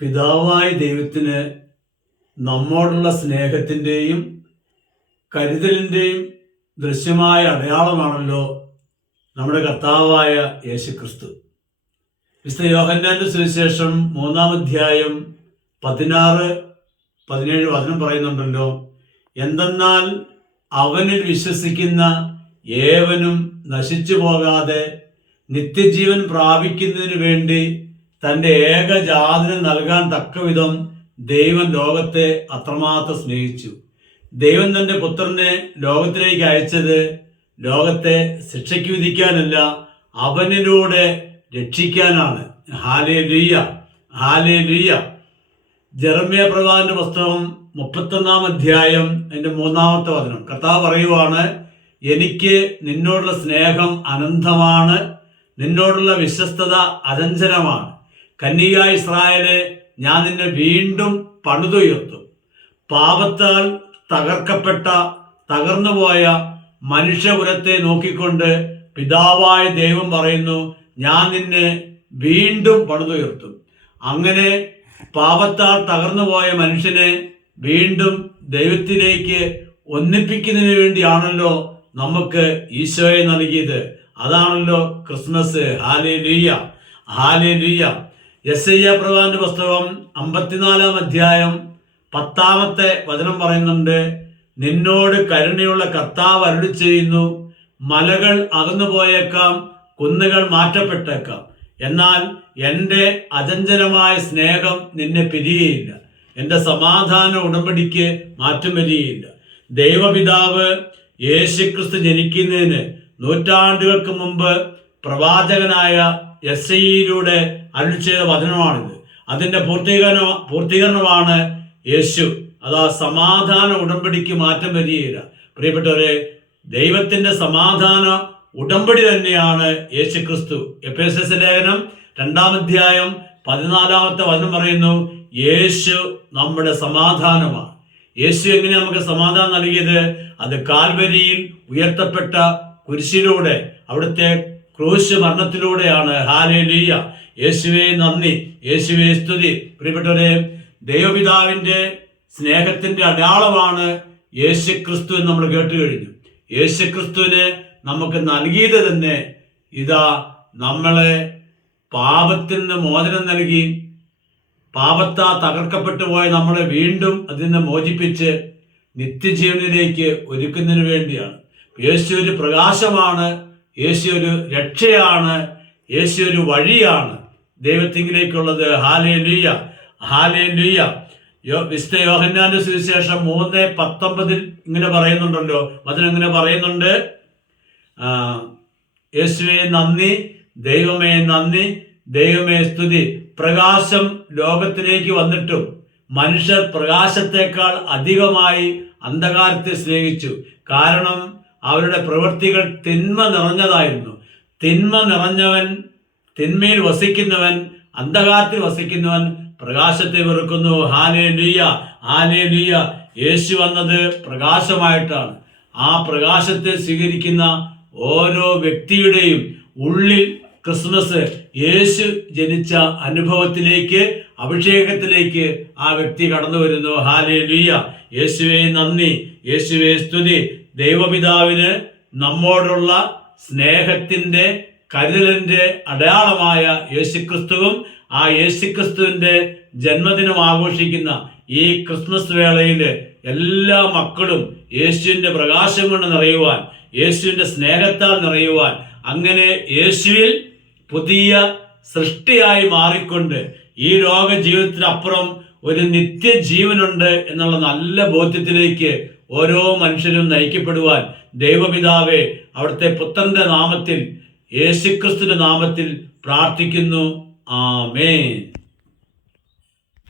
പിതാവായ ദൈവത്തിന് നമ്മോടുള്ള സ്നേഹത്തിൻ്റെയും കരുതലിൻ്റെയും ദൃശ്യമായ അടയാളമാണല്ലോ നമ്മുടെ കർത്താവായ യേശുക്രിസ്തു. വിശുദ്ധ യോഹന്നാന്റെ സുവിശേഷം 3-ാം അധ്യായം 16-17 വചനം പറയുന്നുണ്ടല്ലോ, എന്തെന്നാൽ അവനിൽ വിശ്വസിക്കുന്ന ഏവനും നശിച്ചു പോകാതെ നിത്യജീവൻ പ്രാപിക്കുന്നതിന് വേണ്ടി തൻ്റെ ഏകജാതന് നൽകാൻ തക്കവിധം ദൈവം ലോകത്തെ അത്രമാത്രം സ്നേഹിച്ചു. ദൈവം തൻ്റെ പുത്രനെ ലോകത്തിലേക്ക് അയച്ചത് ലോകത്തെ ശിക്ഷയ്ക്ക് വിധിക്കാനല്ല, അവനിലൂടെ രക്ഷിക്കാനാണ്. ഹല്ലേലൂയ, ഹല്ലേലൂയ. ജെറമ്യാ പ്രവാചകന്റെ പുസ്തകം 31-ാം അധ്യായം അതിൻ്റെ 3-ാമത്തെ വചനം കർത്താവ് പറയുവാണ്, എനിക്ക് നിന്നോടുള്ള സ്നേഹം അനന്തമാണ്, നിന്നോടുള്ള വിശ്വസ്തത അചഞ്ചലമാണ്. കന്യക ഇസ്രായേലെ, ഞാൻ നിന്നെ വീണ്ടും പണിതുയർത്തും. പാപത്താൽ തകർന്നുപോയ മനുഷ്യകുലത്തെ നോക്കിക്കൊണ്ട് പിതാവായ ദൈവം പറയുന്നു, ഞാൻ നിന്നെ വീണ്ടും പണിതുയർത്തും. അങ്ങനെ പാപത്താൽ തകർന്നുപോയ മനുഷ്യനെ വീണ്ടും ദൈവത്തിലേക്ക് ഒന്നിപ്പിക്കുന്നതിന് വേണ്ടിയാണല്ലോ നമുക്ക് ഈശോയെ നൽകിയത്. അതാണല്ലോ ക്രിസ്മസ്. Hallelujah, hallelujah. യെശയ്യാ പ്രവാചകന്റെ പുസ്തകം 54-ാം അധ്യായം 10-ാമത്തെ വചനം പറയുന്നുണ്ട്, നിന്നോട് കരുണയുള്ള കർത്താവ് അരുളി ചെയ്യുന്നു, മലകൾ അകന്നു പോയേക്കാം, കുന്നുകൾ മാറ്റപ്പെട്ടേക്കാം, എന്നാൽ എൻ്റെ അചഞ്ചലമായ സ്നേഹം നിന്നെ പിരിയുകയില്ല, എൻ്റെ സമാധാന ഉടമ്പടിക്ക് മാറ്റം വരികയില്ല. ദൈവപിതാവ് യേശുക്രിസ്തു ജനിക്കുന്നതിന് നൂറ്റാണ്ടുകൾക്ക് മുമ്പ് പ്രവാചകനായ യെശയ്യയിലൂടെ അരുളി ചെയ്ത വചനമാണിത്. അതിൻ്റെ പൂർത്തീകരണമാണ് യേശു. അതാ സമാധാന ഉടമ്പടിക്ക് മാറ്റം വരികയില്ല. പ്രിയപ്പെട്ടവരെ, ദൈവത്തിൻ്റെ സമാധാന ഉടമ്പടി തന്നെയാണ് യേശുക്രിസ്തു. എഫേസ്യർ ലേഖനം 2-ാം അധ്യായം 14-ാമത്തെ വചനം പറയുന്നു, യേശു നമ്മുടെ സമാധാനമാണ്. യേശു എങ്ങനെ നമുക്ക് സമാധാനം നൽകിയത്? അത് കാൽവരിയിൽ ഉയർത്തപ്പെട്ട കുരിശിലൂടെ, അവിടുത്തെ ക്രൂശ് മരണത്തിലൂടെയാണ്. ഹല്ലേലൂയ. യേശുവേ നന്ദി, യേശുവേ സ്തുതി. പ്രിയപ്പെട്ടവരെ, ദൈവപിതാവിൻ്റെ സ്നേഹത്തിൻ്റെ അടയാളമാണ് യേശുക്രിസ്തു എന്ന് നമ്മൾ കേട്ടു കഴിഞ്ഞു. യേശുക്രിസ്തുവിനെ നമുക്ക് നൽകിയത് തന്നെ ഇതാ, നമ്മളെ പാപത്തിന് മോചനം നൽകി, പാപത്താ തകർക്കപ്പെട്ടു പോയ നമ്മളെ വീണ്ടും അതിൽ നിന്ന് മോചിപ്പിച്ച് നിത്യജീവനിലേക്ക് ഒരുക്കുന്നതിന് വേണ്ടിയാണ്. യേശു ഒരു പ്രകാശമാണ്, യേശു ഒരു രക്ഷയാണ്, യേശു ഒരു വഴിയാണ് ദൈവത്തിങ്കിലേക്കുള്ളത്. Hallelujah, hallelujah. വിശുദ്ധ യോഹന്നാന്റെ സുവിശേഷം 3:19 ഇങ്ങനെ പറയുന്നുണ്ടല്ലോ, വചനം ഇങ്ങനെ പറയുന്നുണ്ട്, യേശുവേ നന്ദി, ദൈവമേ നന്ദി, ദൈവമേ സ്തുതി. പ്രകാശം ലോകത്തിലേക്ക് വന്നിട്ടും മനുഷ്യർ പ്രകാശത്തെക്കാൾ അധികമായി അന്ധകാരത്തെ സ്നേഹിച്ചു. കാരണം അവരുടെ പ്രവൃത്തികൾ തിന്മ നിറഞ്ഞതായിരുന്നു. തിന്മ നിറഞ്ഞവൻ, തിന്മയിൽ വസിക്കുന്നവൻ, അന്ധകാരത്തിൽ വസിക്കുന്നവൻ പ്രകാശത്തെ വെറുക്കുന്നു. Hallelujah, hallelujah. യേശു വന്നത് പ്രകാശമായിട്ടാണ്. ആ പ്രകാശത്തെ സ്വീകരിക്കുന്ന ഓരോ വ്യക്തിയുടെയും ഉള്ളിൽ ക്രിസ്മസ്, യേശു ജനിച്ച അനുഭവത്തിലേക്ക്, അഭിഷേകത്തിലേക്ക് ആ വ്യക്തി കടന്നു വരുന്നു. ഹല്ലേലൂയ. യേശുവേ നന്ദി, യേശുവേ സ്തുതി. ദൈവപിതാവിന് നമ്മോടുള്ള സ്നേഹത്തിൻ്റെ കരുതലിൻ്റെ അടയാളമായ യേശുക്രിസ്തുവും ആ യേശുക്രിസ്തുവിൻ്റെ ജന്മദിനം ആഘോഷിക്കുന്ന ഈ ക്രിസ്മസ് വേളയിൽ എല്ലാ മക്കളും യേശുവിൻ്റെ പ്രകാശം കൊണ്ട് നിറയുവാൻ, യേശുവിൻ്റെ സ്നേഹത്താൽ നിറയുവാൻ, അങ്ങനെ യേശുവിൽ പുതിയ സൃഷ്ടിയായി മാറിക്കൊണ്ട് ഈ ലോക ജീവിതത്തിനപ്പുറം ഒരു നിത്യജീവനുണ്ട് എന്നുള്ള നല്ല ബോധ്യത്തിലേക്ക് ഓരോ മനുഷ്യരും നയിക്കപ്പെടുവാൻ ദൈവപിതാവേ അവിടുത്തെ പുത്രന്റെ നാമത്തിൽ, യേശുക്രിസ്തുവിന്റെ നാമത്തിൽ പ്രാർത്ഥിക്കുന്നു. ആമേൻ.